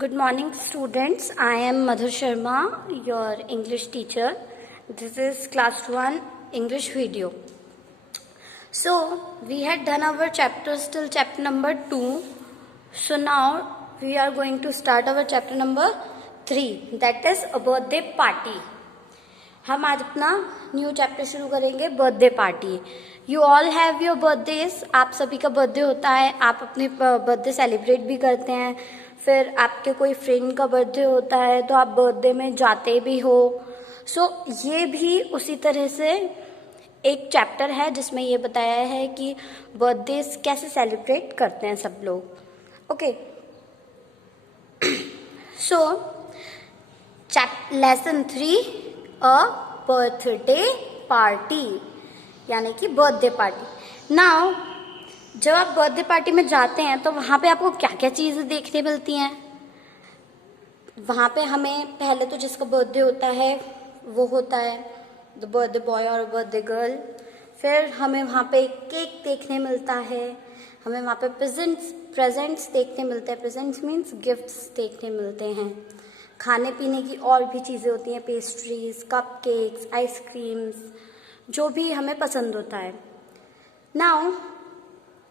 Good morning, students. I am Madhur Sharma, your English teacher. This is class 1 English video. So, we had done our chapters till chapter number 2. So, now we are going to start our chapter number 3, that is a birthday party. हम आज अपना new chapter शुरू करेंगे birthday party. You all have your birthdays. आप सभी का birthday होता है, आप अपने बर्थडे सेलिब्रेट भी करते हैं. फिर आपके कोई फ्रेंड का बर्थडे होता है तो आप बर्थडे में जाते भी हो. सो ये भी उसी तरह से एक चैप्टर है जिसमें ये बताया है कि बर्थडे कैसे सेलिब्रेट करते हैं सब लोग. Okay, so lesson 3 a birthday party, यानी कि बर्थडे पार्टी. नाउ जब आप बर्थडे पार्टी में जाते हैं तो वहाँ पे आपको क्या क्या चीज़ें देखने मिलती हैं. वहाँ पे हमें पहले तो जिसका बर्थडे होता है वो होता है द बर्थडे बॉय और बर्थडे गर्ल. फिर हमें वहाँ पे केक देखने मिलता है, हमें वहाँ पे प्रेजेंट्स देखने मिलते हैं. प्रेजेंट्स मीन्स गिफ्ट्स देखने मिलते हैं. खाने पीने की और भी चीज़ें होती हैं, पेस्ट्रीज, कप केक्स, आइसक्रीम्स, जो भी हमें पसंद होता है. Now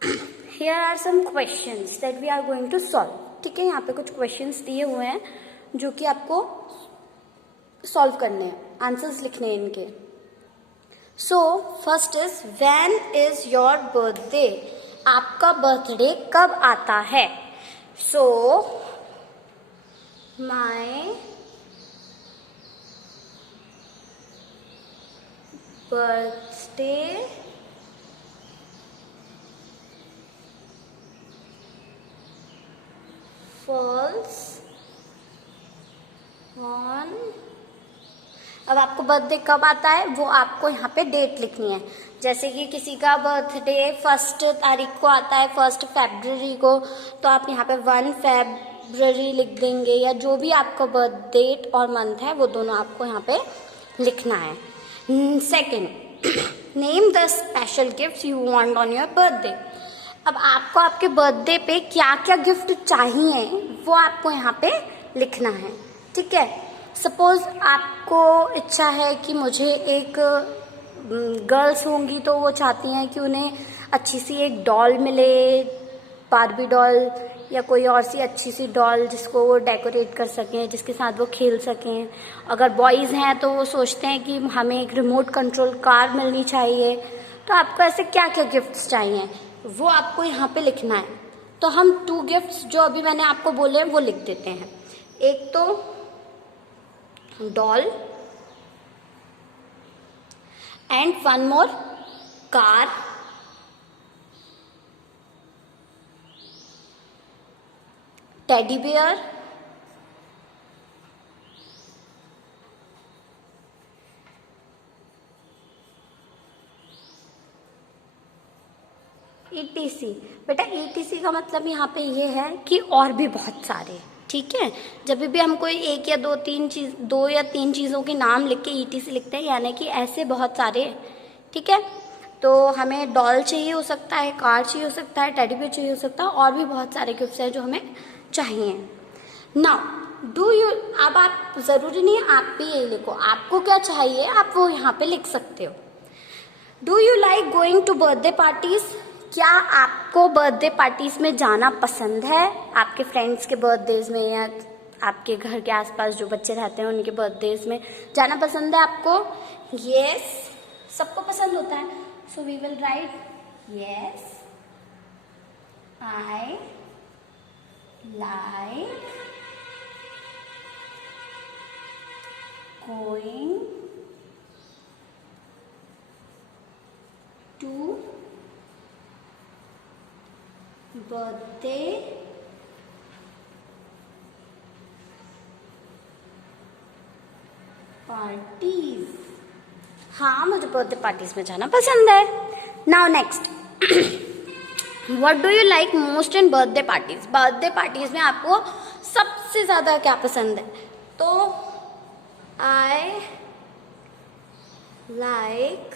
here are some questions that we are going to solve. ठीक है, यहाँ पे कुछ क्वेश्चंस दिए हुए हैं जो कि आपको सॉल्व करने हैं, आंसर्स लिखने हैं इनके. So first is when is your birthday. आपका बर्थडे कब आता है. So my birthday falls on. अब आपको बर्थडे कब आता है वो आपको यहाँ पे डेट लिखनी है. जैसे कि किसी का बर्थडे 1 तारीख को आता है, 1 फरवरी को, तो आप यहाँ पे 1 फरवरी लिख देंगे, या जो भी आपका बर्थ डेट और मंथ है वो दोनों आपको यहाँ पे लिखना है. Second, name the special gift you want on your birthday. अब आपको आपके बर्थडे पे क्या क्या गिफ्ट चाहिए वो आपको यहाँ पे लिखना है. ठीक है, सपोज आपको इच्छा है कि मुझे एक गर्ल्स होंगी तो वो चाहती हैं कि उन्हें अच्छी सी एक डॉल मिले, बार्बी डॉल या कोई और सी अच्छी सी डॉल जिसको वो डेकोरेट कर सकें, जिसके साथ वो खेल सकें. अगर बॉयज़ हैं तो वो सोचते हैं कि हमें एक रिमोट कंट्रोल कार मिलनी चाहिए. तो आपको ऐसे क्या क्या गिफ्ट्स चाहिए वो आपको यहाँ पे लिखना है. तो हम 2 गिफ्ट्स जो अभी मैंने आपको बोले वो लिख देते हैं. एक तो doll and 1 more car, teddy bear, ETC. बेटा ETC का मतलब यहाँ पे ये है कि और भी बहुत सारे. ठीक है, जब भी हम कोई 1 या 2 या 3 चीज़ों के नाम लिख के ETC लिखते हैं, यानी कि ऐसे बहुत सारे. ठीक है, तो हमें डॉल चाहिए हो सकता है, कार चाहिए हो सकता है, टेडी बियर चाहिए हो सकता है, और भी बहुत सारे गिफ्ट्स हैं जो हमें चाहिए. नाउ डू यू, अब आप ज़रूरी नहीं आप भी यही लिखो, आपको क्या चाहिए आप वो यहाँ पे लिख सकते हो. Do you like going to birthday parties. क्या आपको बर्थडे पार्टीज में जाना पसंद है. आपके फ्रेंड्स के बर्थडेज में या आपके घर के आसपास जो बच्चे रहते हैं उनके बर्थडेज में जाना पसंद है आपको. यस, सबको पसंद होता है. So we will write yes I like going to birthday parties. हाँ, मुझे बर्थडे पार्टीज में जाना पसंद है. Now next, what do you like most in birthday parties. Birthday parties में आपको सबसे ज्यादा क्या पसंद है. तो I like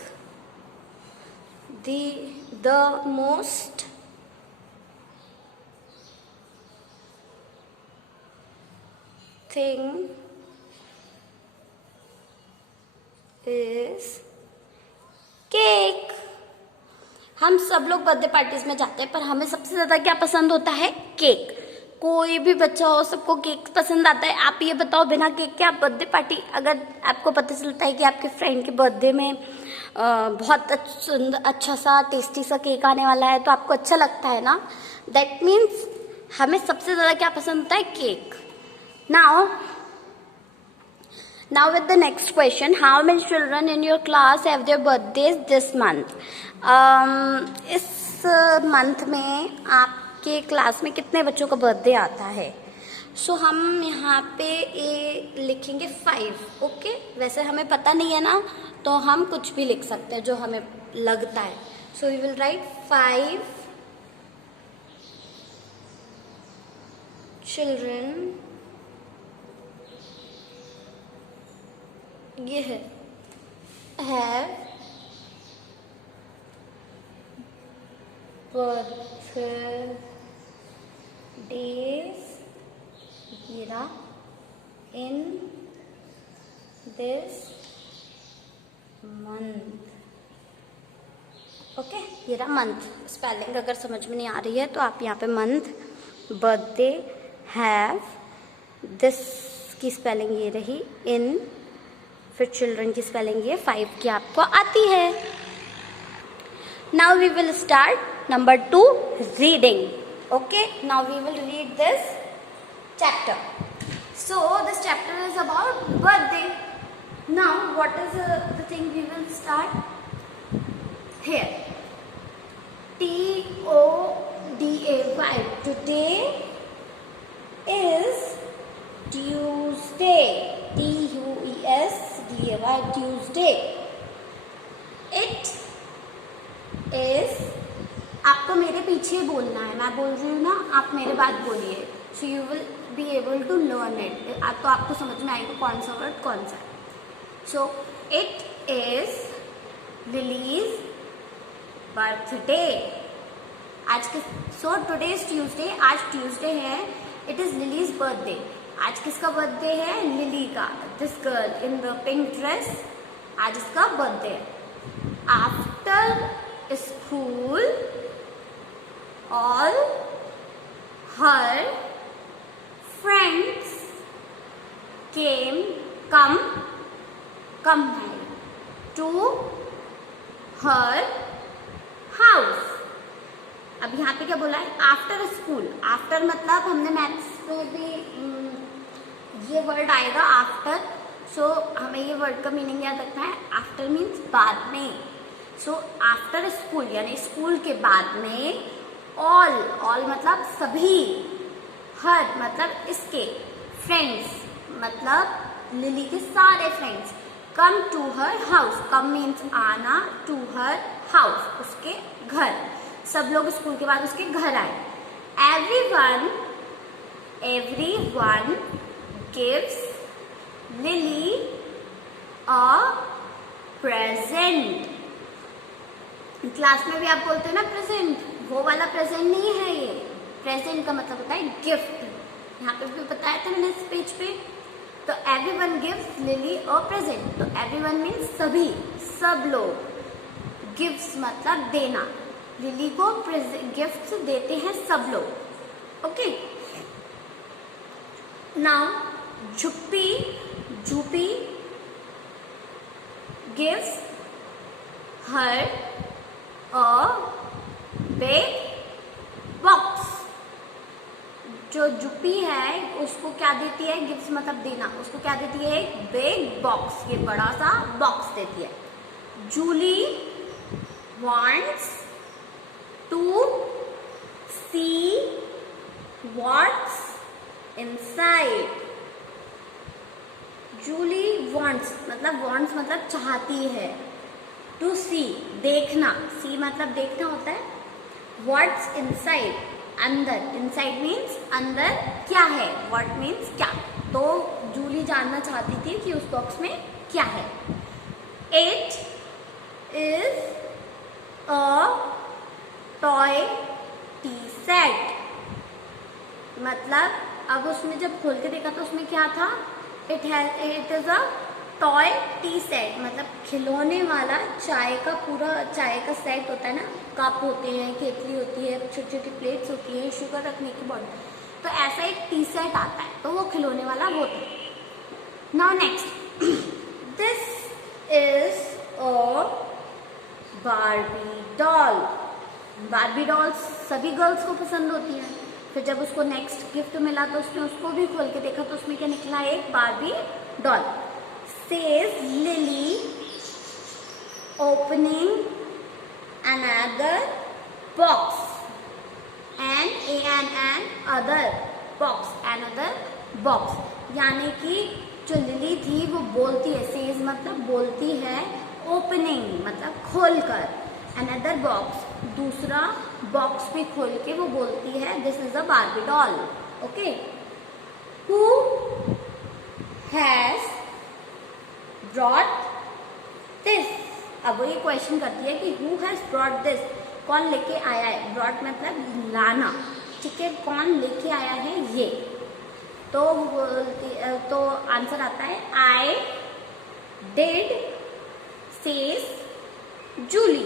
the most thing is cake. हम सब लोग बर्थडे पार्टीज में जाते हैं, पर हमें सबसे ज्यादा क्या पसंद होता है? केक. कोई भी बच्चा हो, सबको केक पसंद आता है. आप ये बताओ, बिना केक के आप बर्थडे पार्टी, अगर आपको पता चलता है कि आपके फ्रेंड के बर्थडे में बहुत अच्छा सा टेस्टी सा केक आने वाला है, तो आपको अच्छा लगता है ना? दैट मीन्स हमें सबसे ज्यादा क्या पसंद होता है? Cake. Now with the next question, how many children in your class have their birthdays this month? इस मंथ में आपके क्लास में कितने बच्चों का बर्थडे आता है? सो हम यहाँ पे लिखेंगे 5. ओके, वैसे हमें पता नहीं है ना, तो हम कुछ भी लिख सकते हैं जो हमें लगता है. So we will write 5 children. ये है have birthdays gira in this month. Okay, ये रहा मंथ. स्पेलिंग अगर समझ में नहीं आ रही है तो आप यहाँ पे मंथ, बर्थडे, हैव, दिस की स्पेलिंग ये रही, इन, फिर चिल्ड्रन की स्पेलिंग ये 5 की आपको आती है. Now we will start number 2, reading. Okay, now we will read this chapter. So this chapter is about birthday. Now what is the thing we will start here? T-O-D-A-Y. Today is Tuesday. T-U-E-S-D-A-Y. Tuesday. It is, आपको मेरे पीछे बोलना है, मैं बोल रही हूँ ना, आप मेरे बाद बोलिए. So you will be able to learn it. तो आपको समझ में आएगा कौन सा वर्ड कौन सा है. So it is Lily's birthday. आज के सो टुडे इज ट्यूसडे, आज ट्यूसडे है. It is Lily's birthday. आज किसका बर्थडे है? लिली का. This girl in the pink dress, आज इसका बर्थडे है. After school all her friends come to her house. अब यहाँ पे क्या बोला है? After school. आफ्टर मतलब हमने मैथ्स में भी ये वर्ड आएगा आफ्टर. सो हमें ये वर्ड का मीनिंग याद रखना है. आफ्टर मीन्स बाद में. सो आफ्टर स्कूल यानी स्कूल के बाद में. ऑल मतलब सभी. हर मतलब इसके. फ्रेंड्स मतलब लिली के सारे friends. Come to her house. Come means आना, टू हर हाउस उसके घर. सब लोग स्कूल के बाद उसके घर आए. everyone gives Lily a present. Class में भी आप बोलते हैं ना प्रेजेंट, वो वाला प्रेजेंट नहीं है ये. प्रेजेंट का मतलब होता है गिफ्ट. यहाँ पे भी बताया था मैंने इस पेज पे. तो everyone gives Lily a present. तो everyone means सभी, सब लोग. गिफ्ट्स मतलब देना. लिली को गिफ्ट्स देते हैं सब लोग. ओके, नाउ झूपी gives her a big box. जो जुपी है उसको क्या देती है? गिफ्ट्स मतलब देना. उसको क्या देती है? एक बिग बॉक्स. ये बड़ा सा बॉक्स देती है. Jully wants to see what's inside. Jully wants मतलब चाहती है. to see देखना. see मतलब देखना होता है. what's inside अंदर. inside means अंदर क्या है. what means क्या. तो जूली जानना चाहती थी कि उस बॉक्स में क्या है. it is a toy tea set. मतलब अब उसमें जब खोल के देखा तो उसमें क्या था, it is a toy T set, मतलब खिलौने वाला चाय का, पूरा चाय का सेट होता है ना, कप होते हैं, केतली होती है, छोटी छोटी प्लेट्स होती है, शुगर रखने की बॉटल, तो ऐसा एक टी सेट आता है, तो वो खिलौने वाला वो था। Now next, this is a Barbie doll. Barbie dolls सभी गर्ल्स को पसंद होती है। फिर जब उसको नेक्स्ट गिफ्ट मिला तो उसने उसको भी खोल के देखा, तो उसमें क्या निकला, एक Barbie doll. Says Lily, opening another box, another box, यानी कि जो लिली थी वो बोलती है, सेज मतलब बोलती है, ओपनिंग मतलब खोलकर, another box दूसरा बॉक्स भी खोल के वो बोलती है, this is a Barbie doll. Okay, who has brought this. अब वो ये क्वेश्चन करती है कि हु हैज ब्रॉट दिस, कौन लेके आया है, ब्रॉट मतलब लाना, ठीक है, कौन लेके आया है ये, तो आंसर आता है आई डिड, सेज जूली।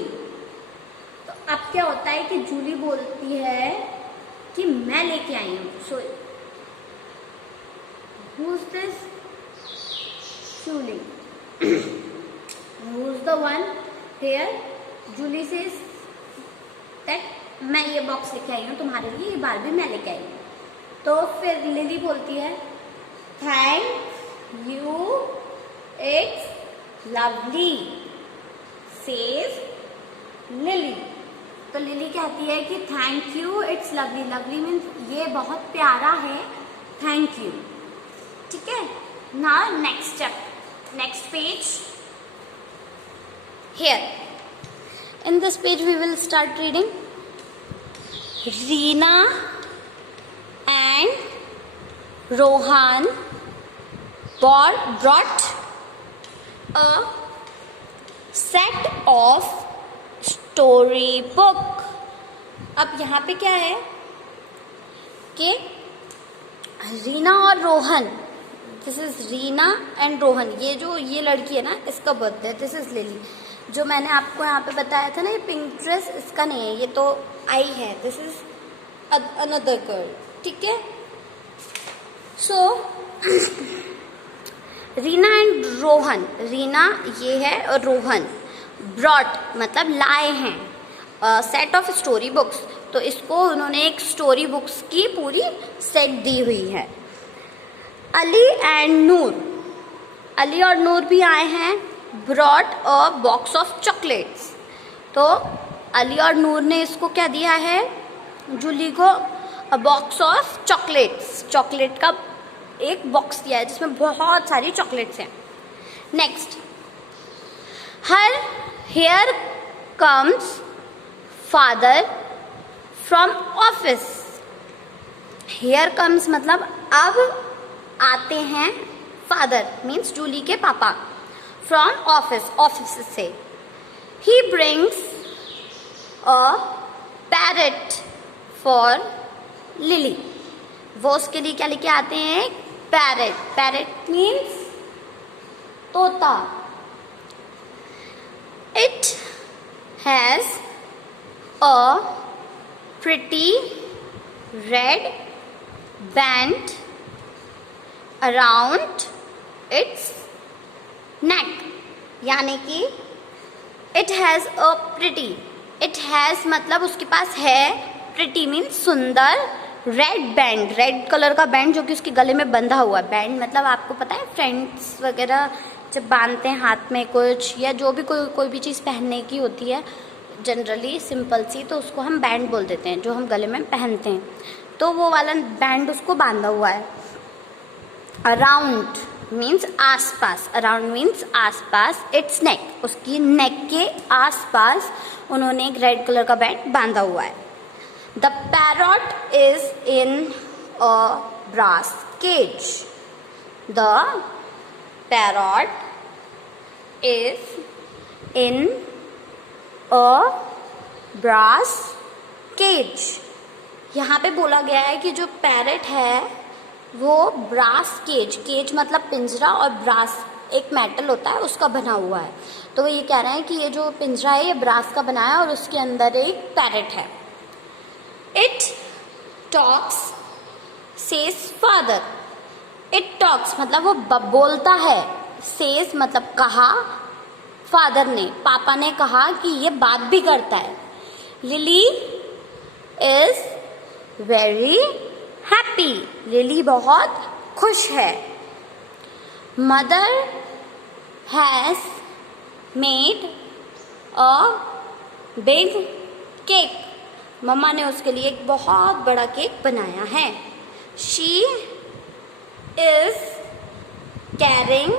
तो अब क्या होता है कि जूली बोलती है कि मैं लेके आई हूं, so who is this, Julie. Who's the one here? Julie says that मैं ये बॉक्स लेके आई हूँ तुम्हारे लिए, ये बार्बी मैं लेके आई हूँ। तो फिर लिली बोलती है thank you, it's lovely, says lily. तो लिली कहती है कि thank you, it's lovely, lovely means ये बहुत प्यारा है, थैंक यू, ठीक है। Now next step, next page. Here in this page we will start reading. Reena and Rohan brought a set of story book. अब यहाँ पे क्या है कि रीना और Rohan, this is Reena and Rohan, ये लड़की है ना, इसका बर्थडे, दिस इज लिली। जो मैंने आपको यहाँ पे बताया था ना, ये पिंक ड्रेस इसका नहीं है, ये तो आई है, दिस इज अनदर गर्ल, ठीक है। सो रीना एंड रोहन, रीना ये है और रोहन ब्रॉट मतलब लाए हैं सेट ऑफ स्टोरी बुक्स, तो इसको उन्होंने एक स्टोरी बुक्स की पूरी सेट दी हुई है। अली एंड नूर, अली और नूर भी आए हैं, brought a box of chocolates, तो अली और नूर ने इसको क्या दिया है, जूली को अ बॉक्स ऑफ चॉकलेट्स, चॉकलेट का एक बॉक्स दिया है जिसमें बहुत सारी चॉकलेट्स हैं। Next, her here comes father from office, here comes मतलब अब आते हैं, फादर मीन्स जूली के पापा, फ्रॉम ऑफिस, ऑफिस से। He brings a parrot for Lily, वो उसके लिए क्या लेके आते हैं, पैरेट, पैरेट मीन्स तोता। It has a pretty red band around its neck, यानी कि it has a pretty, it has मतलब उसके पास है, प्रिटी मीन्स सुंदर, रेड बैंड, रेड कलर का बैंड जो कि उसके गले में बंधा हुआ। बैंड मतलब आपको पता है फ्रेंड्स वगैरह जब बांधते हैं हाथ में कुछ, या जो भी कोई भी चीज़ पहनने की होती है जनरली सिंपल सी, तो उसको हम बैंड बोल देते हैं, जो हम गले में पहनते हैं, तो वो वाला बैंड उसको बांधा हुआ है। अराउंड मीन्स आसपास, अराउंड मीन्स आसपास, इट्स नेक उसकी नेक के आसपास उन्होंने एक रेड कलर का बैंड बांधा हुआ है। The parrot is in a brass cage, the parrot is in a brass cage. यहाँ पे बोला गया है कि जो पैरट है वो ब्रास केज, केज मतलब पिंजरा, और ब्रास एक मेटल होता है उसका बना हुआ है। तो वो ये कह रहे हैं कि ये जो पिंजरा है ये ब्रास का बना है और उसके अंदर एक पैरेट है। It talks says father. It talks मतलब वो बोलता है, सेज मतलब कहा, फादर ने, पापा ने कहा कि ये बात भी करता है। Lily is very happy. Lily बहुत खुश है। Mother has made a big cake. Mama ने उसके लिए एक बहुत बड़ा केक बनाया है। She is carrying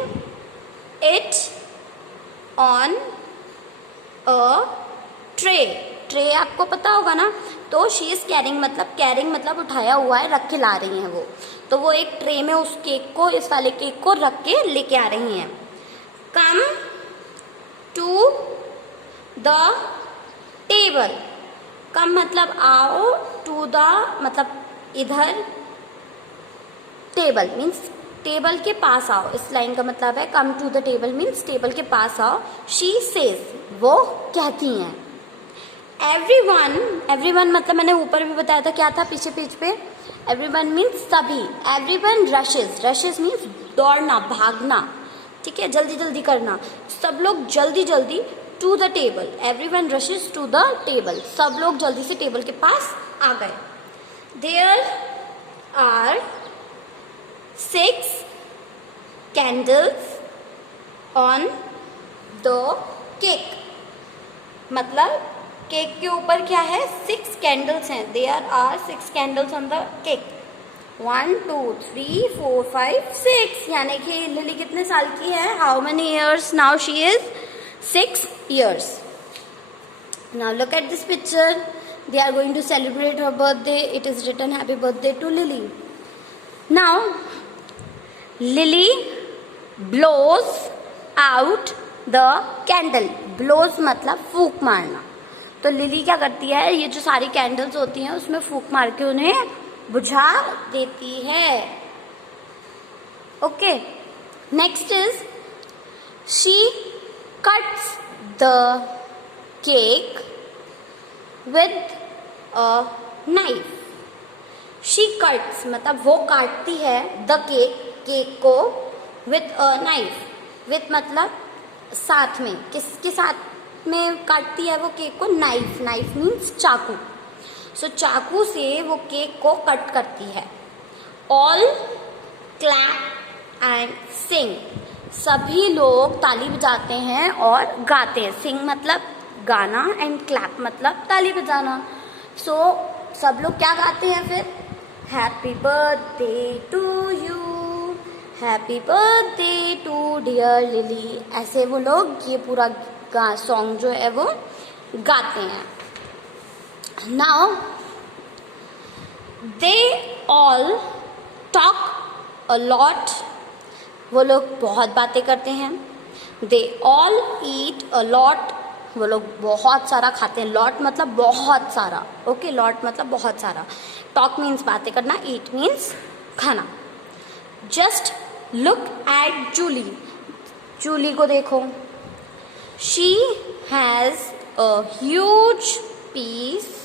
it on a tray. Tray आपको पता होगा ना, तो शी इज कैरिंग मतलब उठाया हुआ है, रख के ला रही हैं वो। तो वो एक ट्रे में उस केक को, इस वाले केक को रख के लेके आ रही हैं। Come to the table. Come मतलब आओ, टू द मतलब इधर, टेबल मीन्स टेबल के पास आओ। इस लाइन का मतलब है come to the table means table के पास आओ। शी सेज वो कहती हैं। एवरीवन मतलब मैंने ऊपर भी बताया था क्या था पीछे पेज पे। एवरीवन मीन्स सभी। एवरीवन रशेज मीन्स दौड़ना, भागना, ठीक है, जल्दी जल्दी करना। सब लोग जल्दी जल्दी to the table. Everyone rushes to the table. सब लोग जल्दी से टेबल के पास आ गए। There are 6 candles on the cake। मतलब केक के ऊपर क्या है, 6 कैंडल्स हैं। There are 6 candles on the cake. 1 2 3 4 5 6, यानी कि लिली कितने साल की है, how many years, now she is 6 years। Now look at this picture. They are going to celebrate her birthday. It is written happy birthday to Lily. Now Lily blows out the candle। blows मतलब फूंक मारना। तो lily क्या करती है, ये जो सारी कैंडल्स होती हैं उसमें फूंक मार के उन्हें बुझा देती है। Okay, next is she cuts the cake with a knife. She cuts मतलब वो काटती है, द केक को, विथ अ नाइफ। विथ मतलब साथ में, किसके साथ में काटती है वो केक को, नाइफ। नाइफ मीन्स चाकू। सो चाकू से वो केक को कट करती है। ऑल क्लैप एंड सिंग। सभी लोग ताली बजाते हैं और गाते हैं। सिंग मतलब गाना एंड क्लैप मतलब ताली बजाना। सो सब लोग क्या गाते हैं फिर, happy birthday to you, happy birthday to dear Lily. ऐसे वो लोग ये पूरा सॉन्ग जो है वो गाते हैं। Now they all talk a lot. वो लोग बहुत बातें करते हैं। They all eat a lot. वो लोग बहुत सारा खाते हैं। लॉट मतलब बहुत सारा। ओके, लॉट मतलब बहुत सारा। टॉक मीन्स बातें करना, ईट मीन्स खाना। Just look at Julie. Julie को देखो। She has a huge piece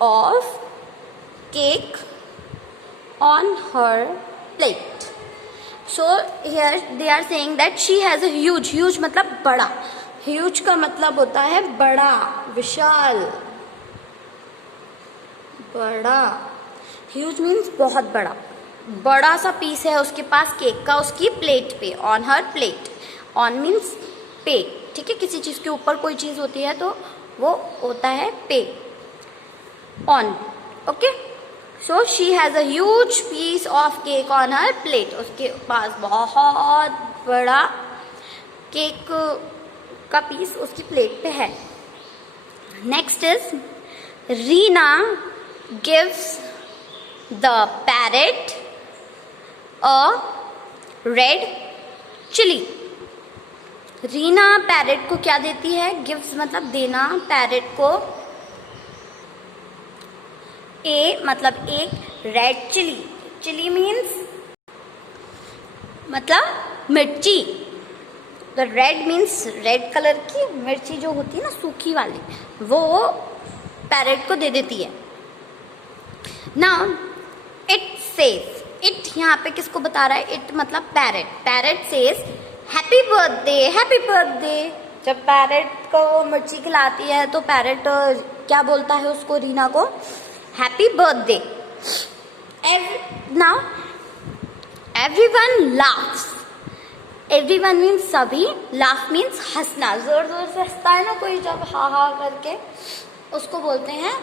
of cake on her plate. So here they are saying that she has a huge मतलब बड़ा। huge का मतलब होता है बड़ा, विशाल, बड़ा। huge means बहुत बड़ा। बड़ा सा पीस है उसके पास केक का, उसकी प्लेट पे, on her plate. On means पे, ठीक है, किसी चीज के ऊपर कोई चीज होती है तो वो होता है पे, on. Okay, so she has a huge piece of cake on her plate. उसके पास बहुत बड़ा केक का पीस उसकी प्लेट पे है। Next is Reena gives the parrot a red chilli. Reena parrot को क्या देती है, गिफ्ट मतलब देना, पैरेट को ए मतलब एक, रेड चिली चिली मीन्स मतलब मिर्ची। तो रेड मीन्स रेड कलर की मिर्ची जो होती है ना सूखी वाली, वो पैरेट को दे देती है। नाउ इट सेज, इट यहाँ पे किसको बता रहा है? इट मतलब parrot. Parrot says happy birthday, happy birthday. जब पैरेट को मिर्ची खिलाती है तो पैरेट क्या बोलता है उसको, रीना को, happy birthday. Now everyone laughs, everyone means सभी, लाफ मीन्स हंसना, जोर जोर से हंसता है ना कोई जब हा हा करके, उसको बोलते हैं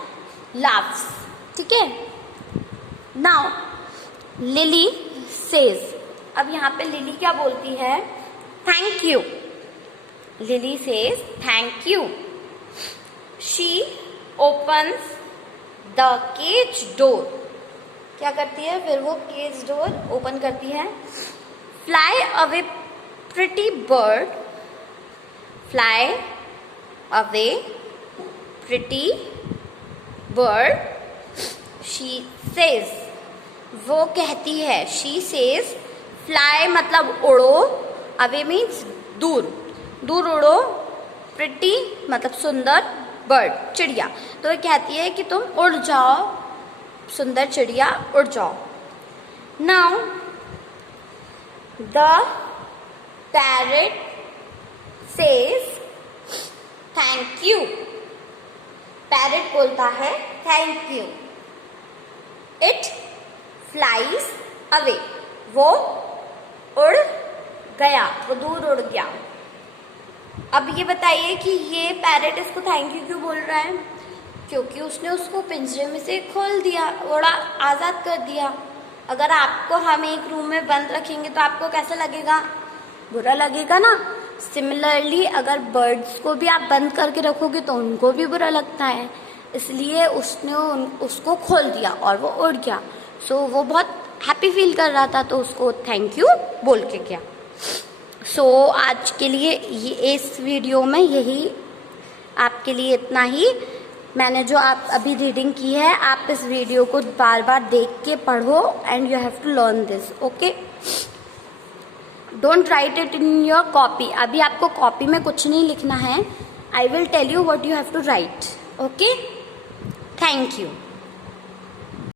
लाफ्स, ठीक है। नाउ लिली सेज, अब यहाँ पे लिली क्या बोलती है? Thank you. Lily says thank you. She opens the cage door, क्या करती है फिर वो केज डोर ओपन करती है। Fly away pretty bird, fly away pretty bird, she says, वो कहती है, शी सेज, फ्लाई मतलब उड़ो, अवे मीन्स दूर, दूर उड़ो, प्रिटी मतलब सुंदर, बर्ड चिड़िया, तो ये कहती है कि तुम उड़ जाओ, सुंदर चिड़िया उड़ जाओ। Now the parrot says thank you, parrot बोलता है thank you. It flies away, वो उड़ गया, वो दूर उड़ गया। अब ये बताइए कि ये पैरेट इसको थैंक यू क्यों बोल रहा है? क्योंकि उसने उसको पिंजरे में से खोल दिया, उड़ा आज़ाद कर दिया। अगर आपको हम एक रूम में बंद रखेंगे तो आपको कैसा लगेगा? बुरा लगेगा ना। सिमिलरली अगर बर्ड्स को भी आप बंद करके रखोगे तो उनको भी बुरा लगता है, इसलिए उसने उसको खोल दिया और वो उड़ गया। सो वो बहुत हैप्पी फील कर रहा था तो उसको थैंक यू बोल के गया। सो आज के लिए ये इस वीडियो में यही आपके लिए इतना ही। मैंने जो आप अभी रीडिंग की है, आप इस वीडियो को बार बार देख के पढ़ो and you have to learn this, okay. Don't write it in your copy, अभी आपको कॉपी में कुछ नहीं लिखना है। I will tell you what you have to write, okay. Thank you.